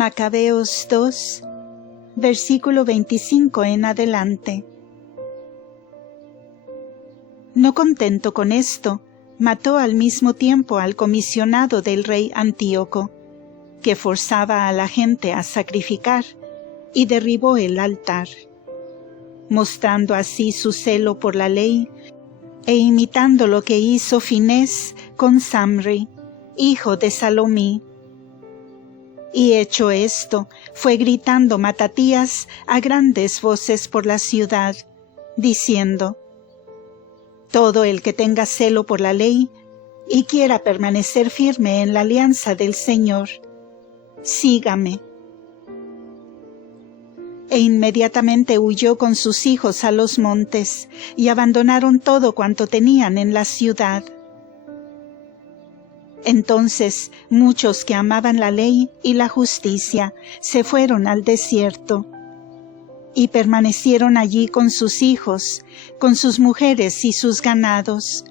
Macabeos 2, versículo 25 en adelante. No contento con esto, mató al mismo tiempo al comisionado del rey Antíoco, que forzaba a la gente a sacrificar, y derribó el altar, mostrando así su celo por la ley, e imitando lo que hizo Finés con Samri, hijo de Salomí. Y hecho esto, fue gritando Matatías a grandes voces por la ciudad, diciendo: todo el que tenga celo por la ley y quiera permanecer firme en la alianza del Señor, sígame. E inmediatamente huyó con sus hijos a los montes, y abandonaron todo cuanto tenían en la ciudad. Entonces muchos que amaban la ley y la justicia se fueron al desierto, y permanecieron allí con sus hijos, con sus mujeres y sus ganados,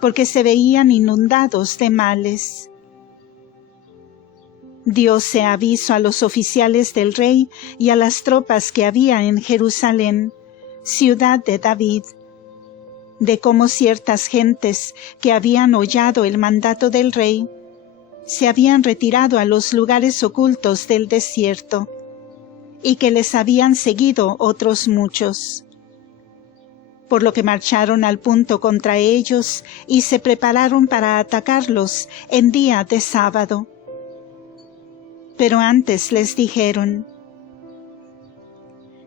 porque se veían inundados de males. Diose aviso a los oficiales del rey y a las tropas que había en Jerusalén, ciudad de David, de cómo ciertas gentes que habían hollado el mandato del rey, se habían retirado a los lugares ocultos del desierto, y que les habían seguido otros muchos. Por lo que marcharon al punto contra ellos y se prepararon para atacarlos en día de sábado. Pero antes les dijeron: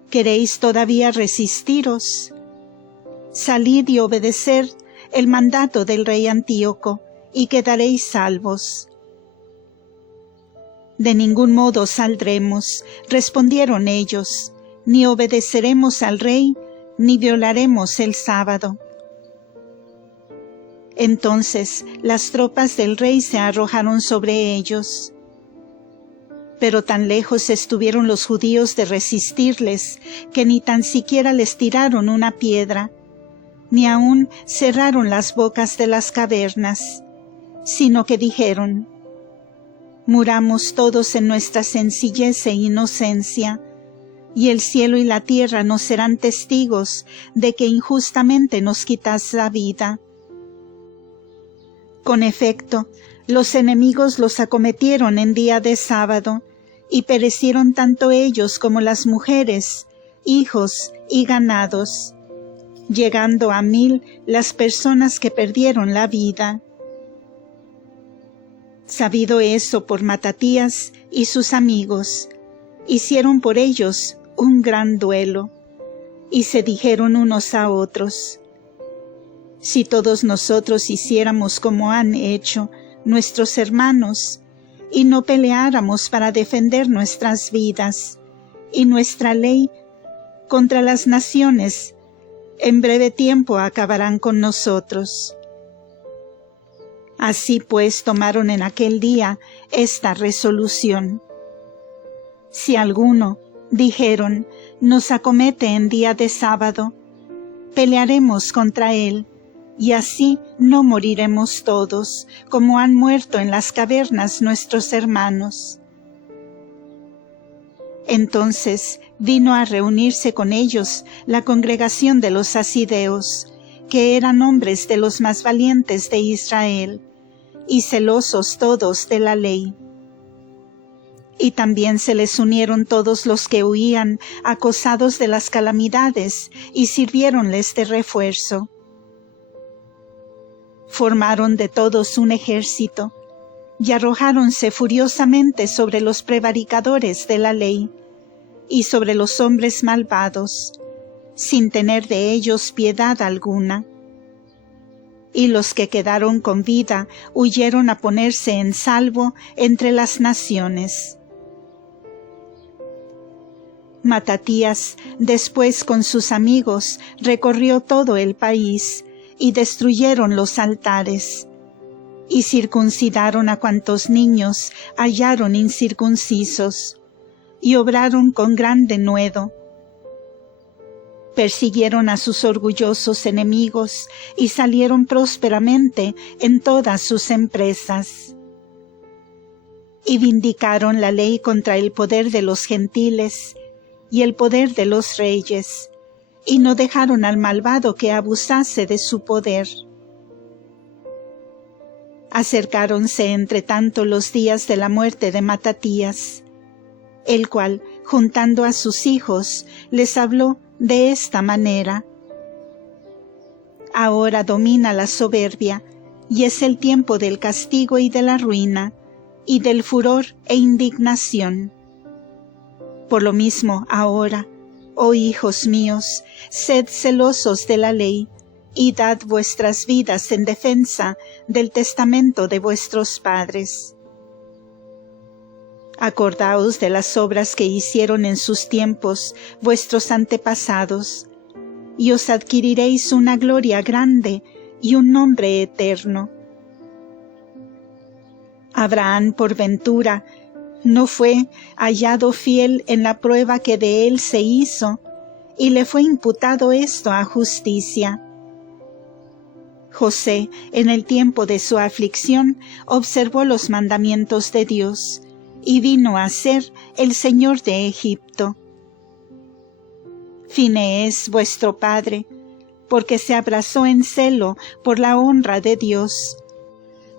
¿queréis todavía resistiros? Salid y obedeced el mandato del rey Antíoco, y quedaréis salvos. De ningún modo saldremos, respondieron ellos, ni obedeceremos al rey, ni violaremos el sábado. Entonces las tropas del rey se arrojaron sobre ellos. Pero tan lejos estuvieron los judíos de resistirles, que ni tan siquiera les tiraron una piedra, ni aun cerraron las bocas de las cavernas, sino que dijeron: muramos todos en nuestra sencillez e inocencia, y el cielo y la tierra nos serán testigos de que injustamente nos quitas la vida. Con efecto, los enemigos los acometieron en día de sábado, y perecieron tanto ellos como las mujeres, hijos y ganados, llegando a 1000 las personas que perdieron la vida. Sabido eso por Matatías y sus amigos, hicieron por ellos un gran duelo, y se dijeron unos a otros: si todos nosotros hiciéramos como han hecho nuestros hermanos, y no peleáramos para defender nuestras vidas y nuestra ley contra las naciones, en breve tiempo acabarán con nosotros. Así pues tomaron en aquel día esta resolución: si alguno, dijeron, nos acomete en día de sábado, pelearemos contra él, y así no moriremos todos, como han muerto en las cavernas nuestros hermanos. Entonces vino a reunirse con ellos la congregación de los asideos, que eran hombres de los más valientes de Israel, y celosos todos de la ley. Y también se les unieron todos los que huían, acosados de las calamidades, y sirviéronles de refuerzo. Formaron de todos un ejército, y arrojáronse furiosamente sobre los prevaricadores de la ley, y sobre los hombres malvados, sin tener de ellos piedad alguna. Y los que quedaron con vida huyeron a ponerse en salvo entre las naciones. Matatías, después con sus amigos, recorrió todo el país, y destruyeron los altares, y circuncidaron a cuantos niños hallaron incircuncisos, y obraron con gran denuedo. Persiguieron a sus orgullosos enemigos, y salieron prósperamente en todas sus empresas. y vindicaron la ley contra el poder de los gentiles y el poder de los reyes, y no dejaron al malvado que abusase de su poder. Acercáronse entre tanto los días de la muerte de Matatías, el cual, juntando a sus hijos, les habló de esta manera: Ahora domina la soberbia, y es el tiempo del castigo y de la ruina, y del furor e indignación. Por lo mismo ahora, oh hijos míos, sed celosos de la ley, y dad vuestras vidas en defensa del testamento de vuestros padres. Acordaos de las obras que hicieron en sus tiempos vuestros antepasados, y os adquiriréis una gloria grande y un nombre eterno. Abraham, por ventura, no fue hallado fiel en la prueba que de él se hizo, y le fue imputado esto a justicia. José, en el tiempo de su aflicción, observó los mandamientos de Dios, y vino a ser el señor de Egipto. Finees, vuestro padre, porque se abrazó en celo por la honra de Dios,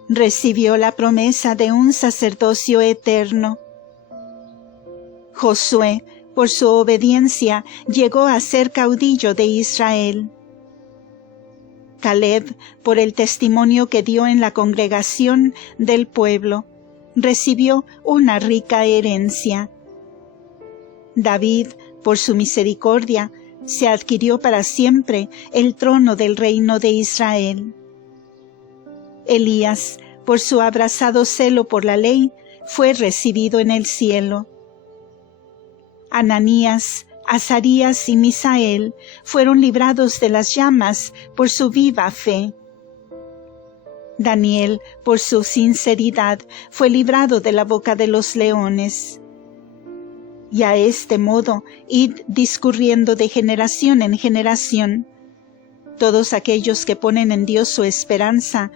recibió la promesa de un sacerdocio eterno. Josué, por su obediencia, llegó a ser caudillo de Israel. Caleb, por el testimonio que dio en la congregación del pueblo, recibió una rica herencia. David, por su misericordia, se adquirió para siempre el trono del reino de Israel. Elías, por su abrasado celo por la ley, fue recibido en el cielo. Ananías, Azarías y Misael fueron librados de las llamas por su viva fe. Daniel, por su sinceridad, fue librado de la boca de los leones. Y a este modo, id discurriendo de generación en generación. Todos aquellos que ponen en Dios su esperanza,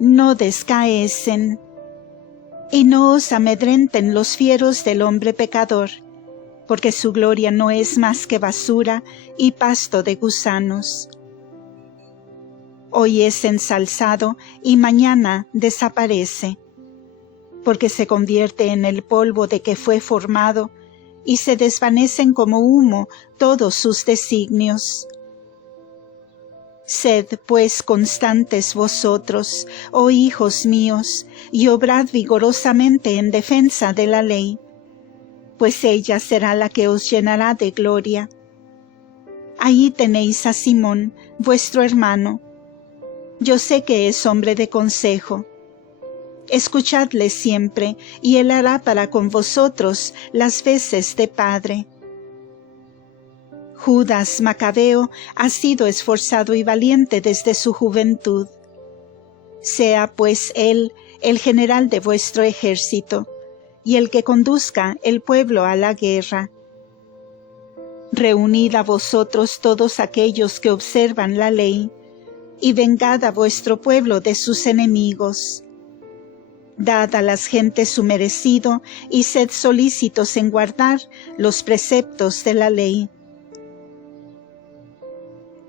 no descaecen. Y no os amedrenten los fieros del hombre pecador, porque su gloria no es más que basura y pasto de gusanos. Hoy es ensalzado y mañana desaparece, porque se convierte en el polvo de que fue formado, y se desvanecen como humo todos sus designios. Sed pues constantes vosotros, oh hijos míos, y obrad vigorosamente en defensa de la ley, pues ella será la que os llenará de gloria. Ahí tenéis a Simón, vuestro hermano. Yo sé que es hombre de consejo. Escuchadle siempre, y él hará para con vosotros las veces de padre. Judas Macabeo ha sido esforzado y valiente desde su juventud. Sea pues él el general de vuestro ejército, y el que conduzca el pueblo a la guerra. Reunid a vosotros todos aquellos que observan la ley, y vengad a vuestro pueblo de sus enemigos. Dad a las gentes su merecido, y sed solícitos en guardar los preceptos de la ley.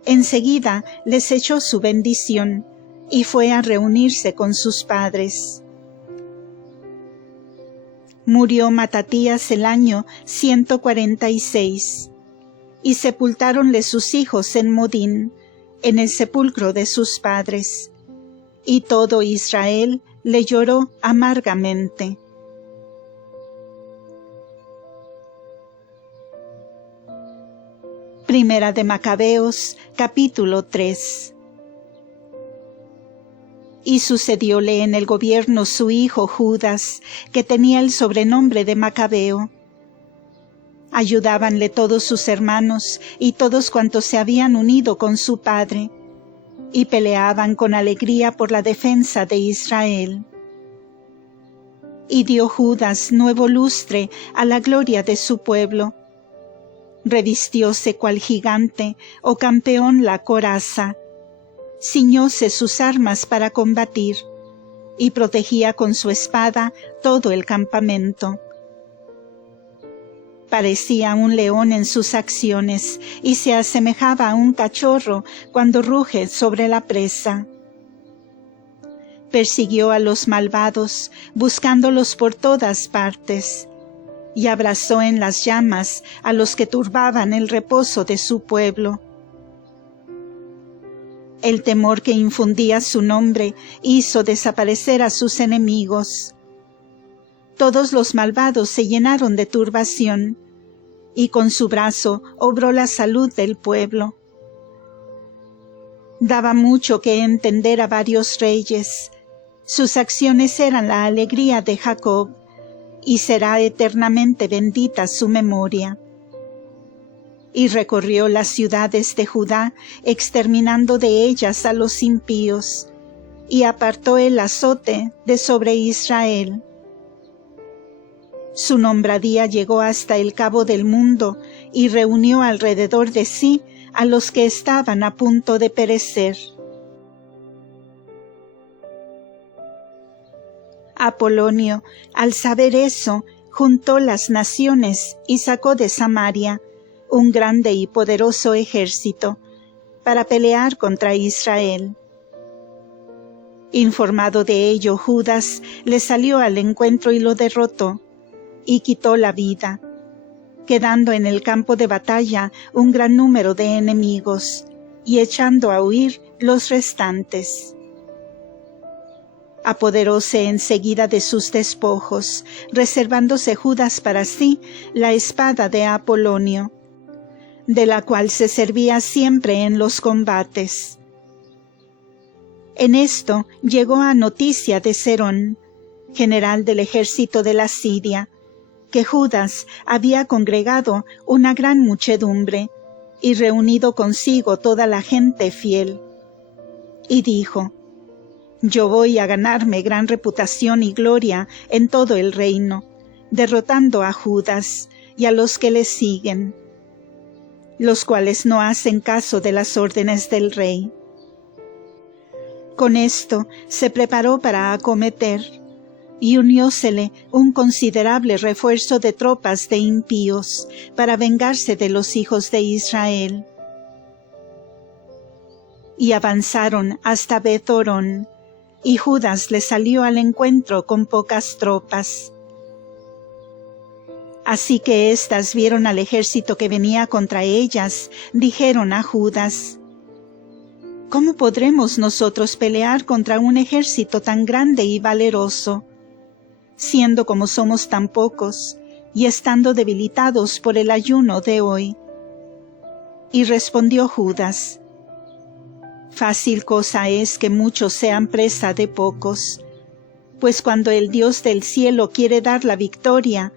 Enseguida les echó su bendición, y fue a reunirse con sus padres. Murió Matatías el año 146, y sepultáronle sus hijos en Modín, en el sepulcro de sus padres, y todo Israel le lloró amargamente. Primera de Macabeos, capítulo 3. Y sucedióle en el gobierno su hijo Judas, que tenía el sobrenombre de Macabeo. Ayudábanle todos sus hermanos y todos cuantos se habían unido con su padre, y peleaban con alegría por la defensa de Israel. Y dio Judas nuevo lustre a la gloria de su pueblo. Revistióse cual gigante o campeón la coraza, ciñóse sus armas para combatir, y protegía con su espada todo el campamento. Parecía un león en sus acciones y se asemejaba a un cachorro cuando ruge sobre la presa. Persiguió a los malvados, buscándolos por todas partes, y abrazó en las llamas a los que turbaban el reposo de su pueblo. El temor que infundía su nombre hizo desaparecer a sus enemigos. Todos los malvados se llenaron de turbación, y con su brazo obró la salud del pueblo. Daba mucho que entender a varios reyes. Sus acciones eran la alegría de Jacob, y será eternamente bendita su memoria. Y recorrió las ciudades de Judá, exterminando de ellas a los impíos, y apartó el azote de sobre Israel. Su nombradía llegó hasta el cabo del mundo, y reunió alrededor de sí a los que estaban a punto de perecer. Apolonio, al saber eso, juntó las naciones y sacó de Samaria un grande y poderoso ejército para pelear contra Israel. Informado de ello, Judas le salió al encuentro y lo derrotó, y quitó la vida, quedando en el campo de batalla un gran número de enemigos, y echando a huir los restantes. Apoderóse enseguida de sus despojos, reservándose Judas para sí la espada de Apolonio, de la cual se servía siempre en los combates. En esto llegó a noticia de Serón, general del ejército de la Siria, que Judas había congregado una gran muchedumbre y reunido consigo toda la gente fiel. Y dijo: Yo voy a ganarme gran reputación y gloria en todo el reino, derrotando a Judas y a los que le siguen, los cuales no hacen caso de las órdenes del rey. Con esto se preparó para acometer, y uniósele un considerable refuerzo de tropas de impíos para vengarse de los hijos de Israel. Y avanzaron hasta Bet-horón, y Judas le salió al encuentro con pocas tropas. Así que éstas vieron al ejército que venía contra ellas, dijeron a Judas: ¿Cómo podremos nosotros pelear contra un ejército tan grande y valeroso, siendo como somos tan pocos, y estando debilitados por el ayuno de hoy? Y respondió Judas: Fácil cosa es que muchos sean presa de pocos, pues cuando el Dios del cielo quiere dar la victoria,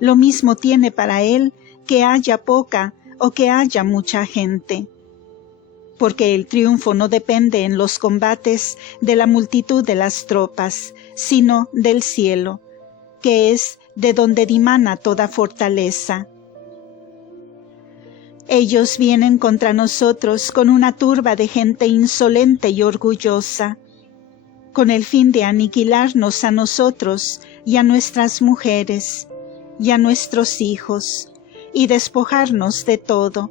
lo mismo tiene para él que haya poca o que haya mucha gente. Porque el triunfo no depende en los combates de la multitud de las tropas, sino del cielo, que es de donde dimana toda fortaleza. Ellos vienen contra nosotros con una turba de gente insolente y orgullosa, con el fin de aniquilarnos a nosotros y a nuestras mujeres y a nuestros hijos, y despojarnos de todo.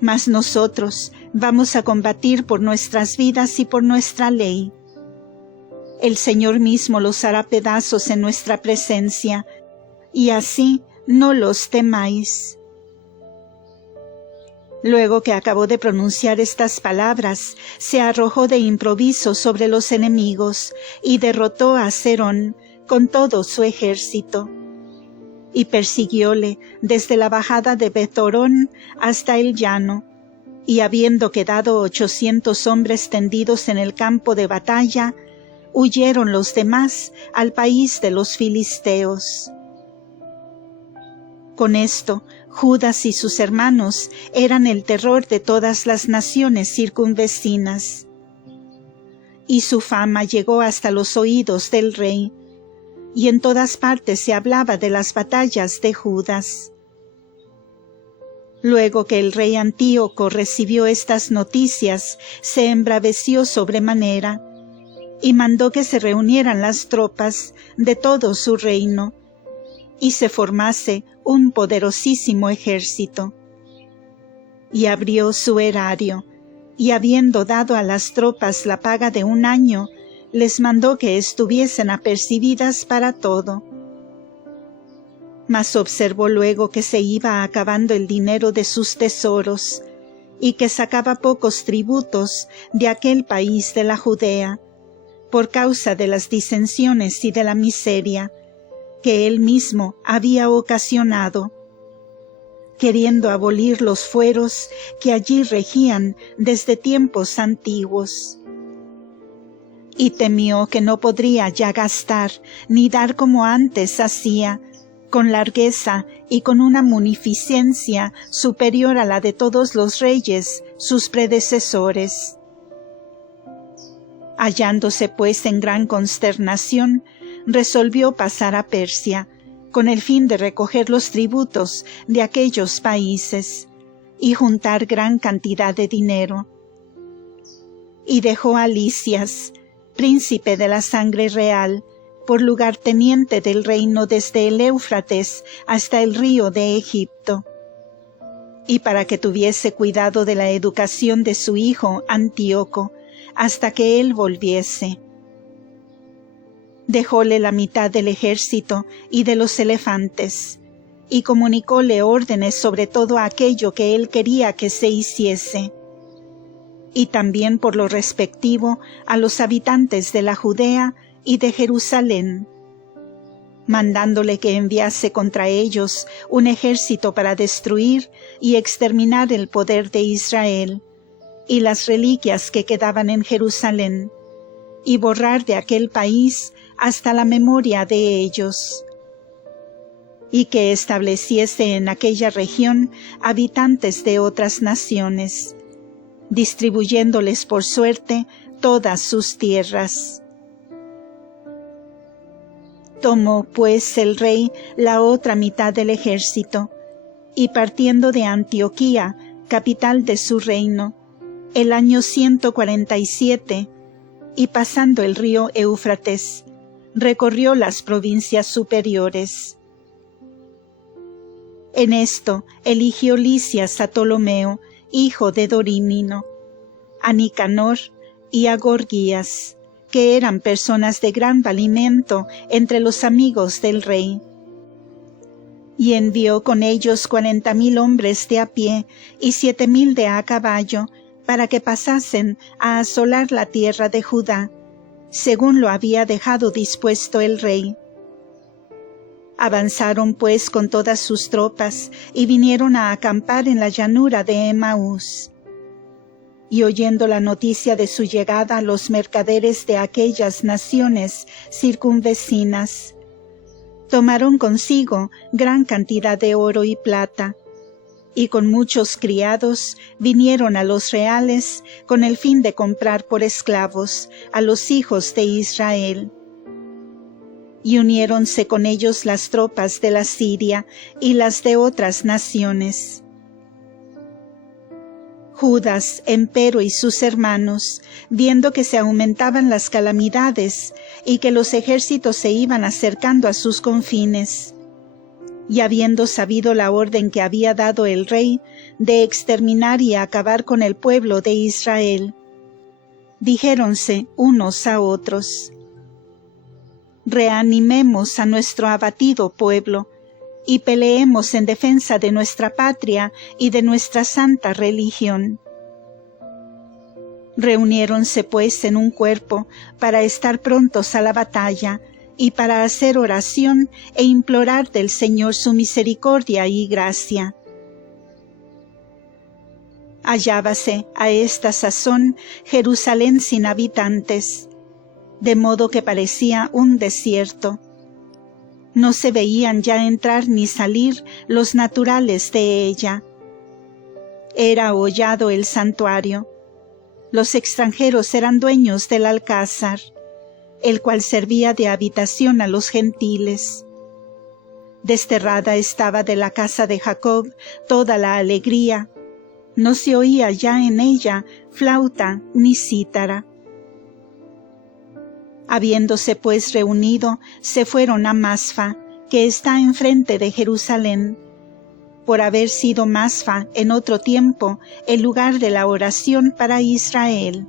Mas nosotros vamos a combatir por nuestras vidas y por nuestra ley. El Señor mismo los hará pedazos en nuestra presencia, y así no los temáis. Luego que acabó de pronunciar estas palabras, se arrojó de improviso sobre los enemigos y derrotó a Serón con todo su ejército. Y persiguióle desde la bajada de Bet-horón hasta el llano, y habiendo quedado 800 hombres tendidos en el campo de batalla, huyeron los demás al país de los filisteos. Con esto, Judas y sus hermanos eran el terror de todas las naciones circunvecinas. Y su fama llegó hasta los oídos del rey, y en todas partes se hablaba de las batallas de Judas. Luego que el rey Antíoco recibió estas noticias, se embraveció sobremanera, y mandó que se reunieran las tropas de todo su reino, y se formase un poderosísimo ejército. Y abrió su erario, y habiendo dado a las tropas la paga de 1 año, les mandó que estuviesen apercibidas para todo. Mas observó luego que se iba acabando el dinero de sus tesoros, y que sacaba pocos tributos de aquel país de la Judea, por causa de las disensiones y de la miseria que él mismo había ocasionado, queriendo abolir los fueros que allí regían desde tiempos antiguos. Y temió que no podría ya gastar ni dar como antes hacía, con largueza y con una munificencia superior a la de todos los reyes, sus predecesores. Hallándose pues en gran consternación, resolvió pasar a Persia, con el fin de recoger los tributos de aquellos países, y juntar gran cantidad de dinero. Y dejó a Lisias, príncipe de la sangre real, por lugarteniente del reino desde el Éufrates hasta el río de Egipto. Y para que tuviese cuidado de la educación de su hijo Antíoco, hasta que él volviese. Dejóle la mitad del ejército y de los elefantes, y comunicóle órdenes sobre todo aquello que él quería que se hiciese. Y también por lo respectivo a los habitantes de la Judea y de Jerusalén, mandándole que enviase contra ellos un ejército para destruir y exterminar el poder de Israel, y las reliquias que quedaban en Jerusalén, y borrar de aquel país hasta la memoria de ellos, y que estableciese en aquella región habitantes de otras naciones, distribuyéndoles por suerte todas sus tierras. Tomó pues el rey la otra mitad del ejército, y partiendo de Antioquía, capital de su reino, el año 147, y pasando el río Éufrates, recorrió las provincias superiores. En esto eligió Lisias a Ptolomeo, hijo de Dorímino, a Nicanor y a Gorgías, que eran personas de gran valimento entre los amigos del rey. Y envió con ellos 40,000 hombres de a pie y 7,000 de a caballo, para que pasasen a asolar la tierra de Judá, según lo había dejado dispuesto el rey. Avanzaron pues con todas sus tropas y vinieron a acampar en la llanura de Emaús. Y oyendo la noticia de su llegada los mercaderes de aquellas naciones circunvecinas, tomaron consigo gran cantidad de oro y plata, y con muchos criados vinieron a los reales con el fin de comprar por esclavos a los hijos de Israel. Y uniéronse con ellos las tropas de la Siria y las de otras naciones. Judas, empero, y sus hermanos, viendo que se aumentaban las calamidades y que los ejércitos se iban acercando a sus confines, y habiendo sabido la orden que había dado el rey de exterminar y acabar con el pueblo de Israel, dijéronse unos a otros: reanimemos a nuestro abatido pueblo, y peleemos en defensa de nuestra patria y de nuestra santa religión. Reuniéronse pues en un cuerpo para estar prontos a la batalla, y para hacer oración e implorar del Señor su misericordia y gracia. Hallábase a esta sazón Jerusalén sin habitantes, de modo que parecía un desierto. No se veían ya entrar ni salir los naturales de ella. Era hollado el santuario. Los extranjeros eran dueños del alcázar, el cual servía de habitación a los gentiles. Desterrada estaba de la casa de Jacob toda la alegría. No se oía ya en ella flauta ni cítara. Habiéndose pues reunido, se fueron a Masfa, que está enfrente de Jerusalén, por haber sido Masfa en otro tiempo el lugar de la oración para Israel.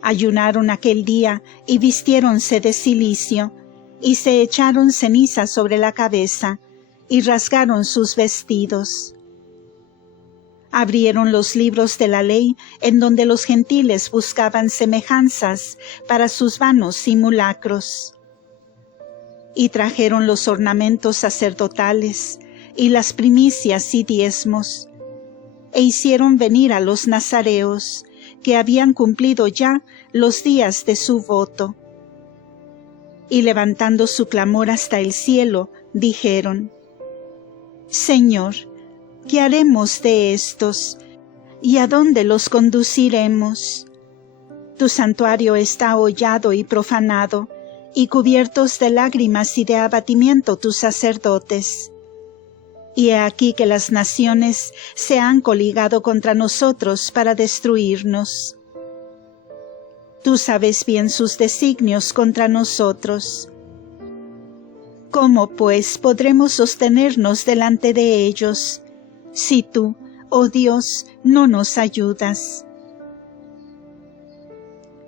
Ayunaron aquel día y vistiéronse de cilicio, y se echaron ceniza sobre la cabeza, y rasgaron sus vestidos. Abrieron los libros de la ley, en donde los gentiles buscaban semejanzas para sus vanos simulacros. Y trajeron los ornamentos sacerdotales, y las primicias y diezmos, e hicieron venir a los nazareos, que habían cumplido ya los días de su voto. Y levantando su clamor hasta el cielo, dijeron: Señor, ¿qué haremos de estos? ¿Y a dónde los conduciremos? Tu santuario está hollado y profanado, y cubiertos de lágrimas y de abatimiento tus sacerdotes. Y he aquí que las naciones se han coligado contra nosotros para destruirnos. Tú sabes bien sus designios contra nosotros. ¿Cómo, pues, podremos sostenernos delante de ellos, si tú, oh Dios, no nos ayudas?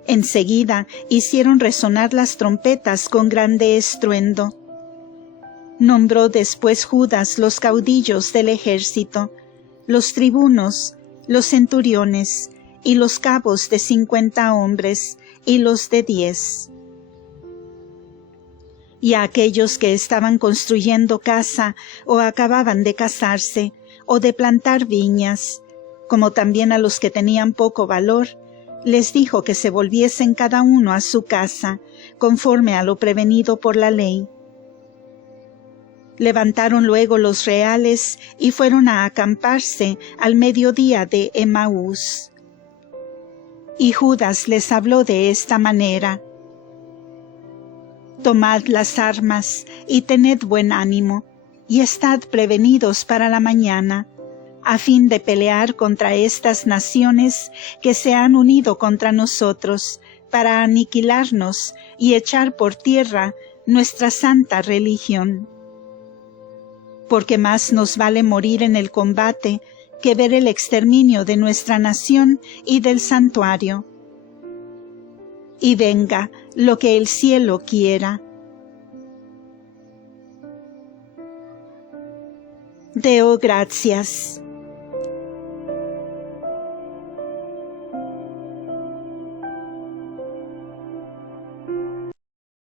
Enseguida hicieron resonar las trompetas con grande estruendo. Nombró después Judas los caudillos del ejército, los tribunos, los centuriones, y los cabos de 50 hombres, y los de 10. Y a aquellos que estaban construyendo casa, o acababan de casarse, o de plantar viñas, como también a los que tenían poco valor, les dijo que se volviesen cada uno a su casa, conforme a lo prevenido por la ley. Levantaron luego los reales y fueron a acamparse al mediodía de Emaús. Y Judas les habló de esta manera: Tomad las armas y tened buen ánimo, y estad prevenidos para la mañana, a fin de pelear contra estas naciones que se han unido contra nosotros, para aniquilarnos y echar por tierra nuestra santa religión. Porque más nos vale morir en el combate que ver el exterminio de nuestra nación y del santuario. Y venga lo que el cielo quiera. Deo gracias.